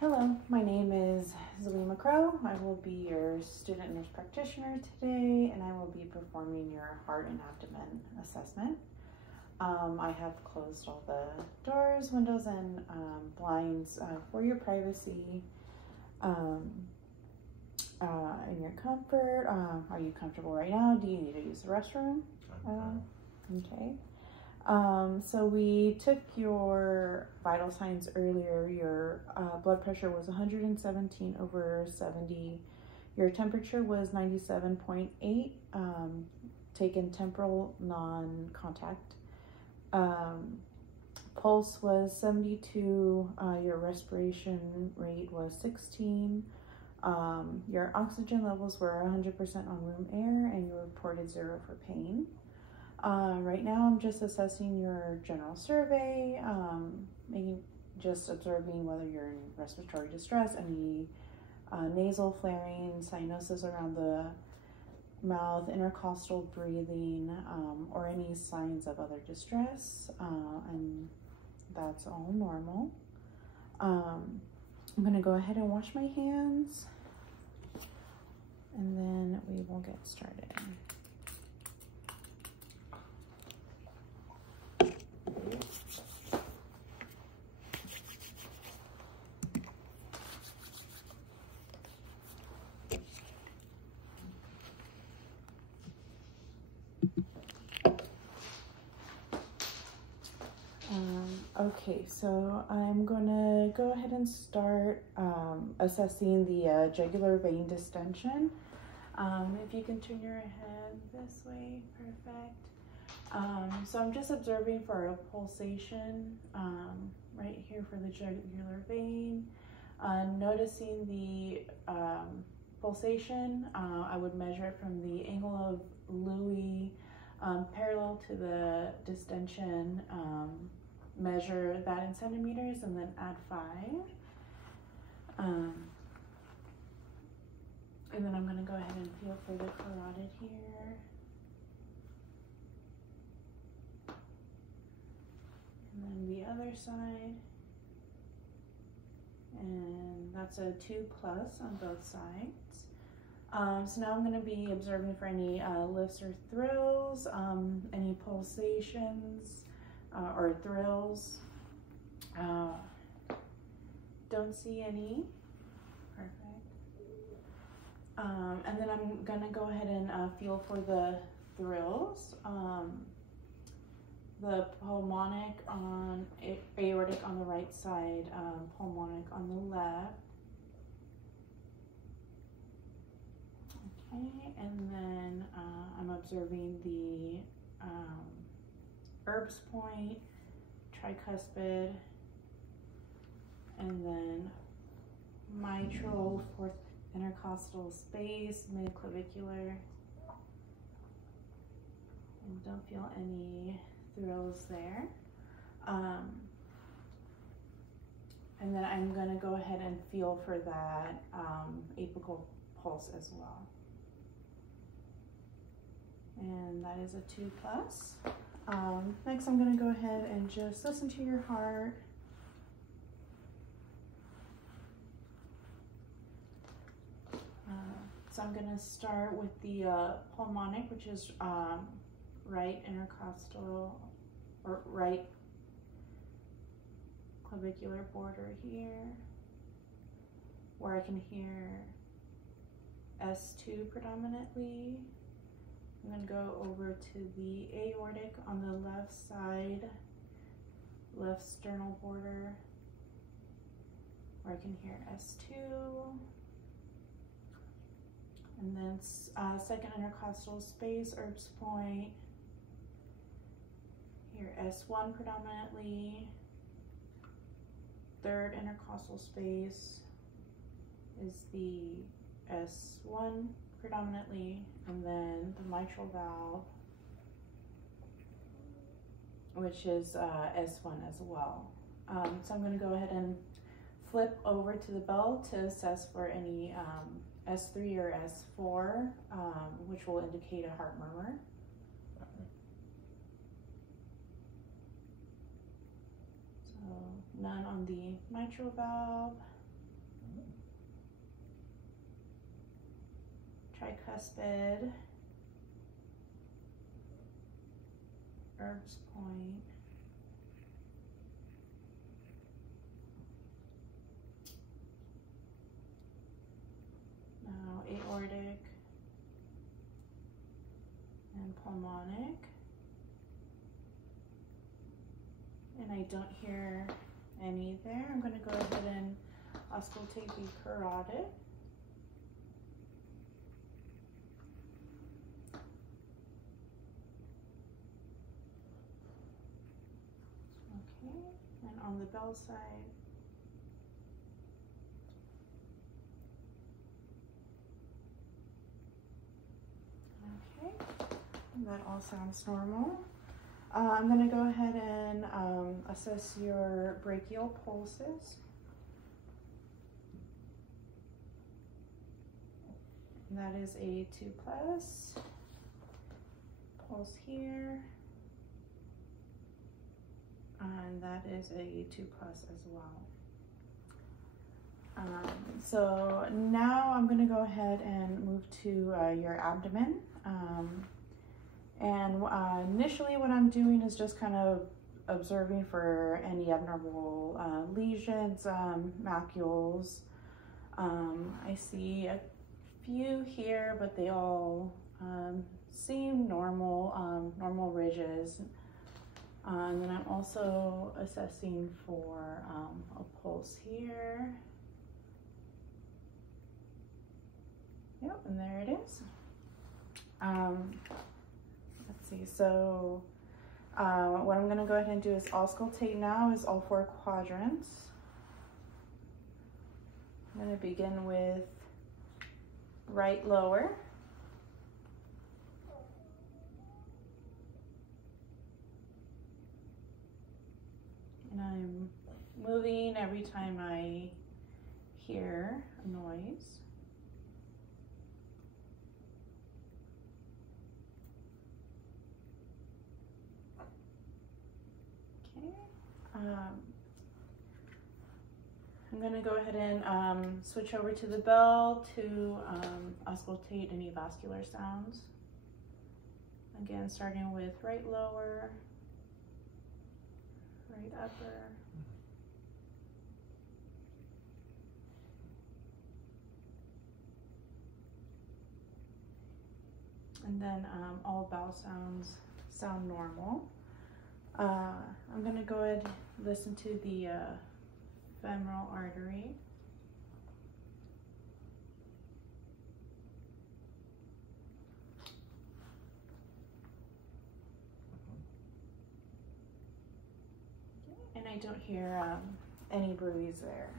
Hello, my name is Zalima Crow. I will be your student nurse practitioner today, and I will be performing your heart and abdomen assessment. I have closed all the doors, windows, and blinds for your privacy and your comfort. Are you comfortable right now? Do you need to use the restroom? Okay. So we took your vital signs earlier. Your blood pressure was 117/70. Your temperature was 97.8, taken temporal non-contact. Pulse was 72. Your respiration rate was 16. Your oxygen levels were 100% on room air, and you reported 0 for pain. Right now I'm just assessing your general survey, just observing whether you're in respiratory distress, any nasal flaring, cyanosis around the mouth, intercostal breathing, or any signs of other distress, and that's all normal. I'm going to go ahead and wash my hands, and then we will get started. Okay, so I'm gonna go ahead and start assessing the jugular vein distension. If you can turn your head this way, perfect. So I'm just observing for a pulsation right here for the jugular vein. Noticing the pulsation, I would measure it from the angle of Louis parallel to the distension. Measure that in centimeters and then add 5. And then I'm going to go ahead and feel for the carotid here. And then the other side. And that's a 2+ on both sides. So now I'm going to be observing for any lifts or thrills, any pulsations, or thrills. Don't see any. Perfect. And then I'm gonna go ahead and feel for the thrills. The pulmonic on aortic on the right side, pulmonic on the left. Okay, and then I'm observing the Erb's point, tricuspid, and then mitral, 4th intercostal space, midclavicular, and don't feel any thrills there. And then I'm going to go ahead and feel for that apical pulse as well. And that is a 2+. Next, I'm going to go ahead and just listen to your heart. So I'm going to start with the pulmonic, which is right intercostal or right clavicular border here, where I can hear S2 predominantly. I'm going to go over to the aortic on the left side, left sternal border, where I can hear S2. And then 2nd intercostal space, Erb's point. Here S1 predominantly. 3rd intercostal space is the S1 predominantly, and then the mitral valve, which is S1 as well. So I'm going to go ahead and flip over to the bell to assess for any S3 or S4, which will indicate a heart murmur. So none on the mitral valve. tricuspid, Erb's point, now aortic and pulmonic, and I don't hear any there. I'm going to go ahead and auscultate the carotid. Okay, and on the bell side, okay, that all sounds normal. I'm going to go ahead and assess your brachial pulses. And that is a 2+. Pulse here. And that is a 2+ as well. So now I'm going to go ahead and move to your abdomen. Initially what I'm doing is just kind of observing for any abnormal lesions, macules. I see a few here, but they all seem normal, normal ridges. And then I'm also assessing for a pulse here. Yep, and there it is. Let's see, so what I'm gonna go ahead and do is auscultate now is all 4 quadrants. I'm gonna begin with right lower. And I'm moving every time I hear a noise. I'm going to go ahead and switch over to the bell to auscultate any vascular sounds. Again, starting with right lower, right upper, and then all bowel sounds sound normal. I'm going to go ahead and listen to the femoral artery. And I don't hear any bruise there.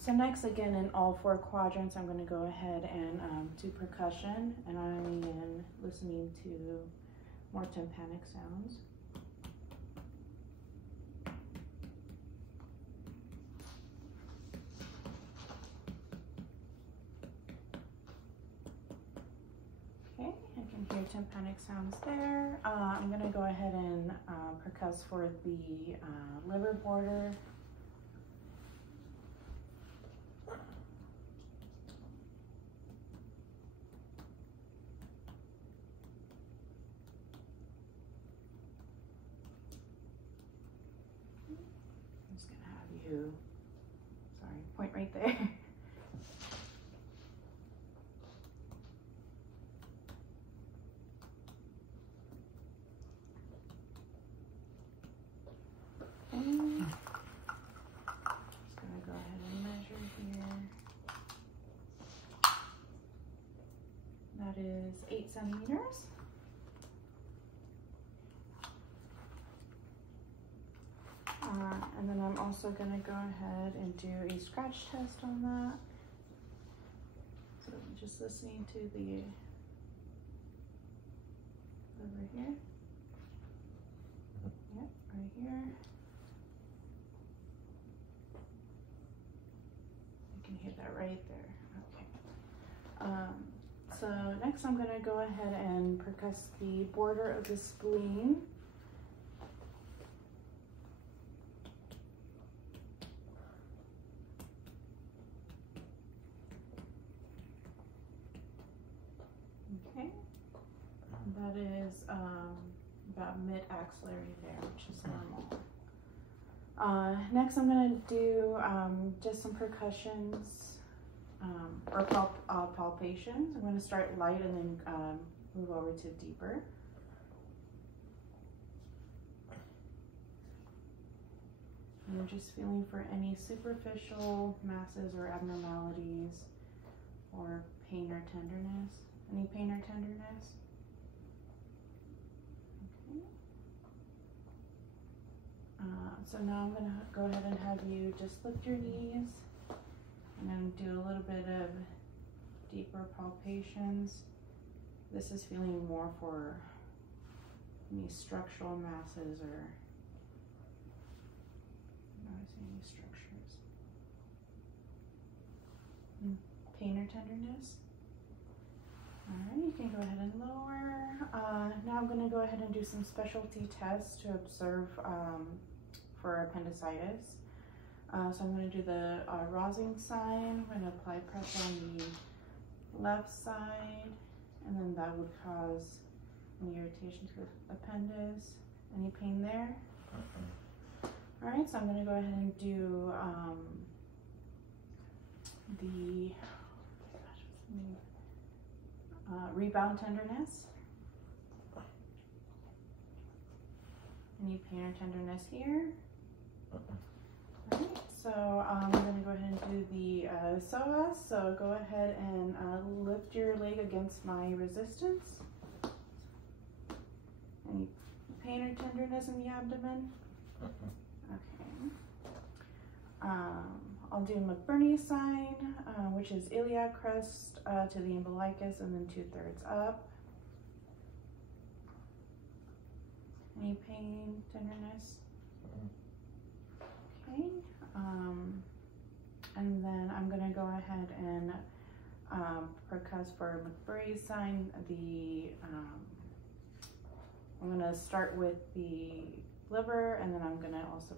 So next, again, in all 4 quadrants, I'm going to go ahead and do percussion, and I'm again listening to more tympanic sounds. Okay, I can hear tympanic sounds there. I'm going to go ahead and percuss for the liver border. Sorry, point right there. Okay. Just gonna go ahead and measure here. That is 8 centimeters. And then I'm also going to go ahead and do a scratch test on that. So I'm just listening to the over here. Yep, right here. You can hear that right there. Okay. So next I'm going to go ahead and percuss the border of the spleen. about mid-axillary there, which is normal. Next, I'm going to do just some percussions or palpations. I'm going to start light and then move over to deeper. And I'm just feeling for any superficial masses or abnormalities or pain or tenderness. Any pain or tenderness? Okay. So now I'm going to go ahead and have you just lift your knees and then do a little bit of deeper palpations. This is feeling more for any structural masses or noticing any structures. Pain or tenderness? Alright, you can go ahead and lower. Now I'm going to go ahead and do some specialty tests to observe for appendicitis. So I'm going to do the Rosing sign. I'm going to apply pressure on the left side, and then that would cause any irritation to the appendix. Any pain there? Alright, so I'm going to go ahead and do the rebound tenderness. Any pain or tenderness here? Alright, so I'm going to go ahead and do the psoas. So go ahead and lift your leg against my resistance. Any pain or tenderness in the abdomen? Okay. I'll do McBurney sign, which is iliac crest to the umbilicus and then 2/3 up. Any pain, tenderness? Okay. And then I'm going to go ahead and percuss for McBurney sign. I'm going to start with the liver, and then I'm going to also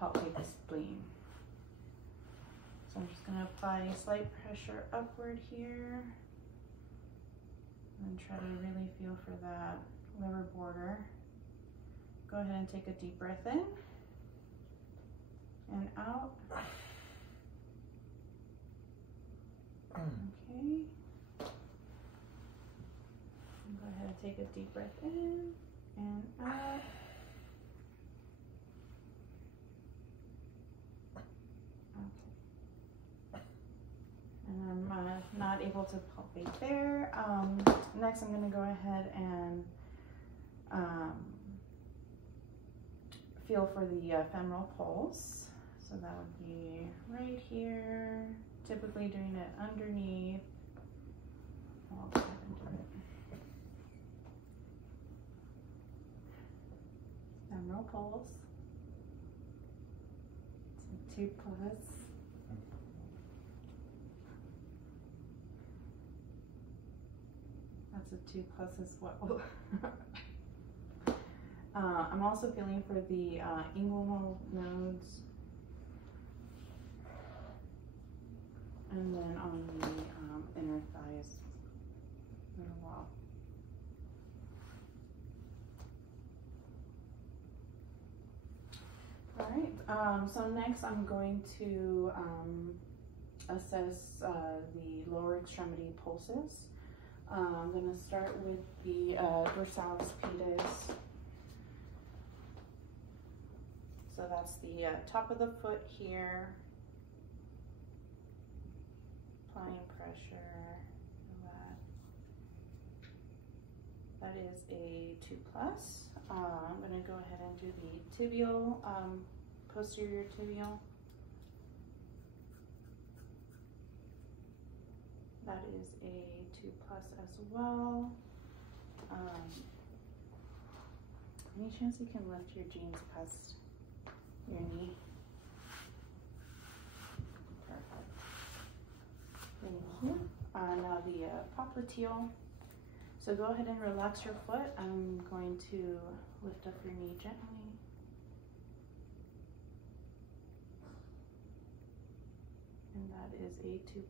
palpate the spleen. So I'm just going to apply slight pressure upward here and try to really feel for that liver border. Go ahead and take a deep breath in and out. Okay. Go ahead and take a deep breath in and out. And I'm not able to palpate there. Next, I'm going to go ahead and feel for the femoral pulse. So that would be right here. Typically doing it underneath. I'll go ahead and do it. Femoral pulse. It's a 2+. That's a 2+ as well. I'm also feeling for the inguinal nodes, and then on the inner thighs, middle wall. All right. So next, I'm going to assess the lower extremity pulses. I'm going to start with the dorsalis pedis. So that's the top of the foot here. Applying pressure. That is a 2+. I'm going to go ahead and do the tibial, posterior tibial. That is a 2+ as well. Any chance you can lift your jeans past your knee? Perfect. Thank you. Now the popliteal. So go ahead and relax your foot. I'm going to lift up your knee gently. And that is a 2+.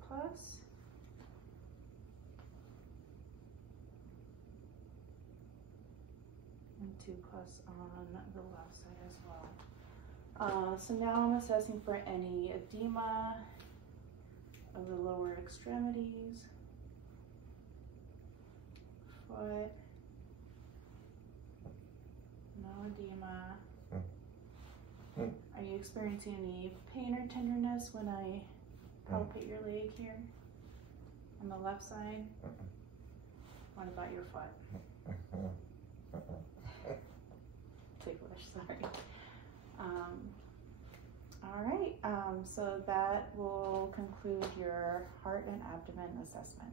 72 plus on the left side as well. So now I'm assessing for any edema of the lower extremities, foot, no edema. Are you experiencing any pain or tenderness when I palpate your leg here on the left side? What about your foot? Ticklish, sorry. All right, so that will conclude your heart and abdomen assessment.